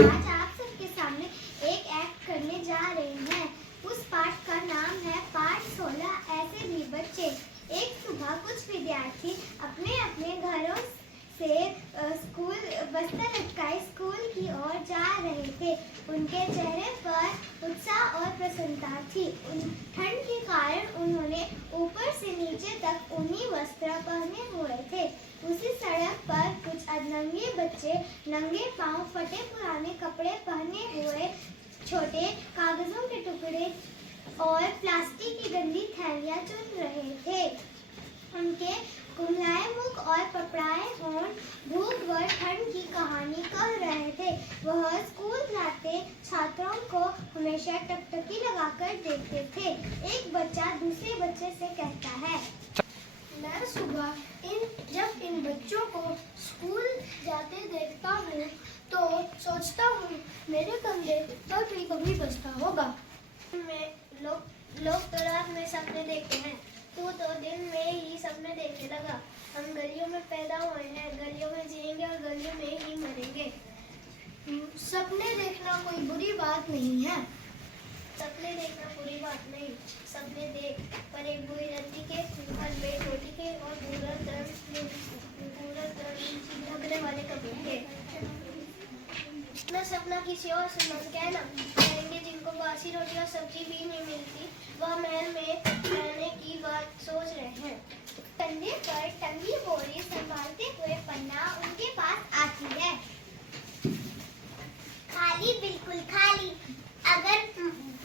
आज आप सबके सामने एक एक्ट करने जा रहे हैं। उस पाठ का नाम है पाठ 16 ऐसे भी बच्चे। एक सुबह कुछ विद्यार्थी अपने अपने घरों से स्कूल बस्ता लटकाए स्कूल की ओर जा रहे थे। उनके चेहरे पर उत्साह और प्रसन्नता थी। ठंड के कारण उन्होंने ऊपर से नीचे तक ऊनी वस्त्र पहने हुए थे। उसी सड़क पर कुछ अनंगे बच्चे नंगे पांव फटे पुराने कपड़े पहने हुए छोटे कागजों के टुकड़े और प्लास्टिक की गंदी थैलियां चुन रहे थे। उनके कुम्हलाए मुख और पपड़ाए होंठ भूख व ठंड की कहानी कह रहे थे। वह स्कूल जाते छात्रों को हमेशा टकटकी लगाकर देखते थे। एक बच्चा दूसरे बच्चे से कहता है, मैं सुबह जब इन बच्चों को स्कूल जाते देखता हूँ तो सोचता हूँ मेरे कंधे पर भी कभी बस्ता होगा। लोग तो रात में सपने देखते हैं, तू तो दिन में ही सपने देखने लगा। हम गलियों में पैदा हुए हैं, गलियों में जिएंगे और गलियों में ही मरेंगे। सपने देखना कोई बुरी बात नहीं है। सपने देखना बुरी बात नहीं। सपने देख, पर एक बुरी रंडी के फल में रोटी के और पूरा ढकने वाले कपड़े के। अपना सपना किसी और से मत कहना। कहेंगे जिनको बासी रोटी और सब्जी भी नहीं मिलती, वह महल में रहने की बात सोच रहे हैं। कंधे पर टंगी बोरी संभालते हुए पन्ना उनके पास आती है। खाली, बिल्कुल खाली। अगर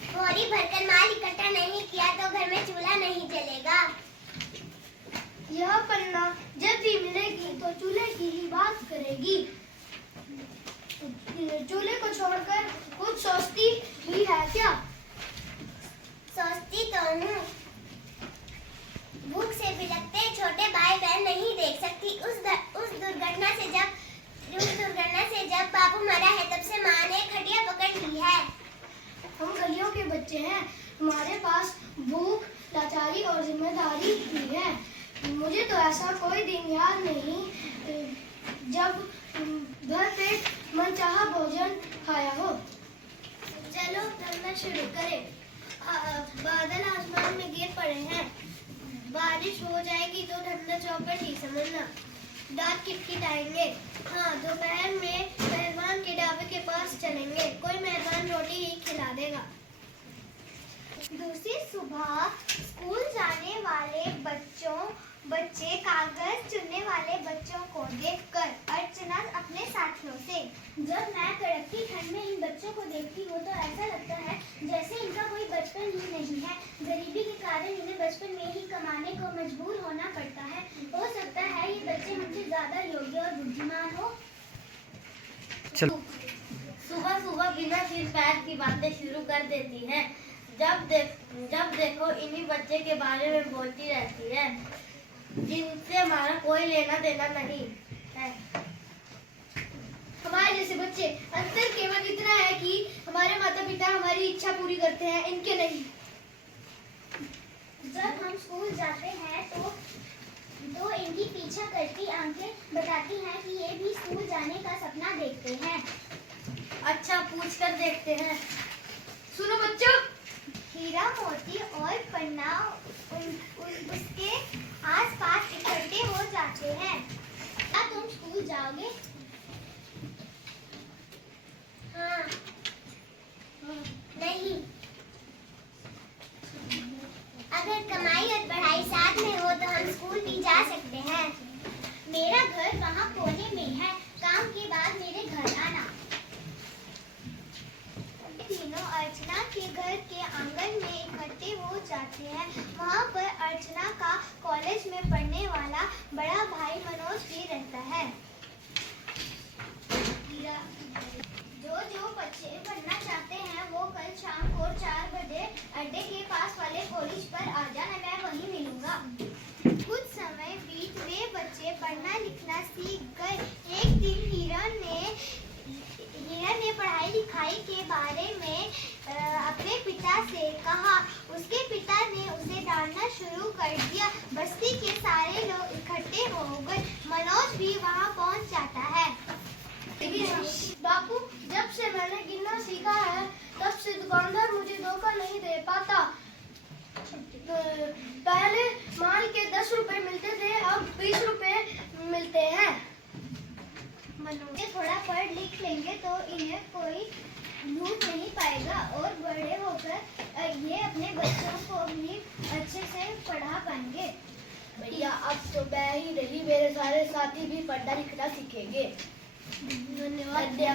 बोरी भरकर माल इकट्ठा नहीं किया तो घर में चूल्हा नहीं जलेगा। यह पन्ना जब भी मिलेगी तो चूल्हे की ही बात करेगी। चूल्हे को छोड़कर कुछ सोचती भी है क्या? सोचती तो हूँ। भूख से बिलखते छोटे भाई बहन नहीं देख सकती। उस दुर्घटना से जब बाबू मरा है तब से माँ ने खटिया पकड़ ली है। हम गलियों के बच्चे हैं, हमारे पास भूख, लाचारी और जिम्मेदारी भी है। मुझे तो ऐसा कोई दिन याद नहीं जब भर पेट मनचाहा भोजन खाया हो। चलो धरना शुरू करें। बादल आसमान में गिर पड़े हैं। बारिश हो जाएगी तो ठंडा चौपट ही समझना। दांत किटकिटाएंगे। हाँ, दोपहर में मेहमान के ढाबे के पास चलेंगे। कोई मेहमान रोटी ही खिला देगा। दूसरी सुबह स्कूल जाने वाले बच्चे कागज चुनने वाले बच्चों को देखकर अर्चना अपने साथियों से, जब मैं कड़कती ठंड में इन बच्चों को देखती हूँ तो ऐसा लगता है जैसे इनका कोई बचपन ही नहीं है। गरीबी के कारण इन्हें बचपन में ही कमाने को मजबूर होना पड़ता है। हो सकता है ये बच्चे हमसे ज्यादा योग्य और बुद्धिमान हो। सुबह सुबह बिना सिर पैर की बातें शुरू कर देती है। जब देखो इन्हीं बच्चे के बारे में बोलती रहती है जिनसे हमारा कोई लेना देना नहीं है। हमारे जैसे बच्चे, अंतर केवल इतना है कि हमारे माता पिता हमारी इच्छा पूरी करते हैं, इनके नहीं। जब हम स्कूल जाते हैं तो इनकी पीछा करती आंखें बताती हैं कि ये भी स्कूल जाने का सपना देखते हैं। अच्छा, पूछ कर देखते हैं। सुनो बच्चों, हीरा मोती और पन्ना उसके आसपास इकट्ठे हो जाते हैं। क्या तुम स्कूल जाओगे? हाँ। नहीं। अगर कमाई और पढ़ाई साथ में हो तो हम स्कूल भी जा सकते हैं। मेरा घर वहाँ कोने में है। काम के बाद मेरे घर आना। तीनों अर्चना के घर के आंगन में इकट्ठे हो जाते हैं। वहाँ पर अर्चना का कॉलेज में पढ़ने वाला बड़ा भाई मनोज भी रहता है। जो बच्चे पढ़ना चाहते हैं वो कल शाम को 4 बजे अड्डे के पास वाले कॉलेज पर आ जाना, मैं वहीं मिलूंगा। कुछ समय बीत वे बच्चे पढ़ना लिखना सीख गए। एक दिन हिरण ने पढ़ाई लिखाई के बारे में अपने पिता से कहा। उसके पिता ने उसे डांटना शुरू कर दिया। बस्ती के सारे लोग इकट्ठे हो गए। मनोज भी वहां पहुंच जाता है। बापू, जब से सीख लेंगे तो इन्हें कोई लूट नहीं पाएगा और बड़े होकर ये अपने बच्चों को भी अच्छे से पढ़ा पाएंगे। भैया अब तो मैं ही नहीं, मेरे सारे साथी भी पढ़ना लिखना सीखेंगे। धन्यवाद। मैं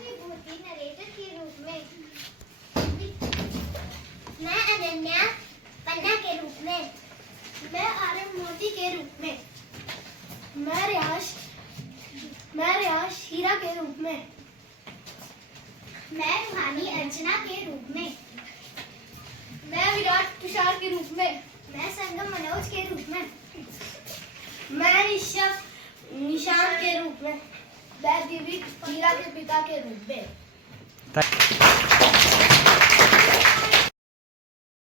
विभूति नरेटर के रूप में, मैं अनन्या पन्ना के रूप में, मैं आर्यन मोती के रूप में, मैं रियाश हीरा के रूप में, मैं रूहानी अर्चना के रूप में, मैं विराट तुषार के रूप में, मैं संगम मनोज के रूप में, मैं ऋषभ निशांत के रूप में, मैं दिव्य हीरा के पिता के रूप में।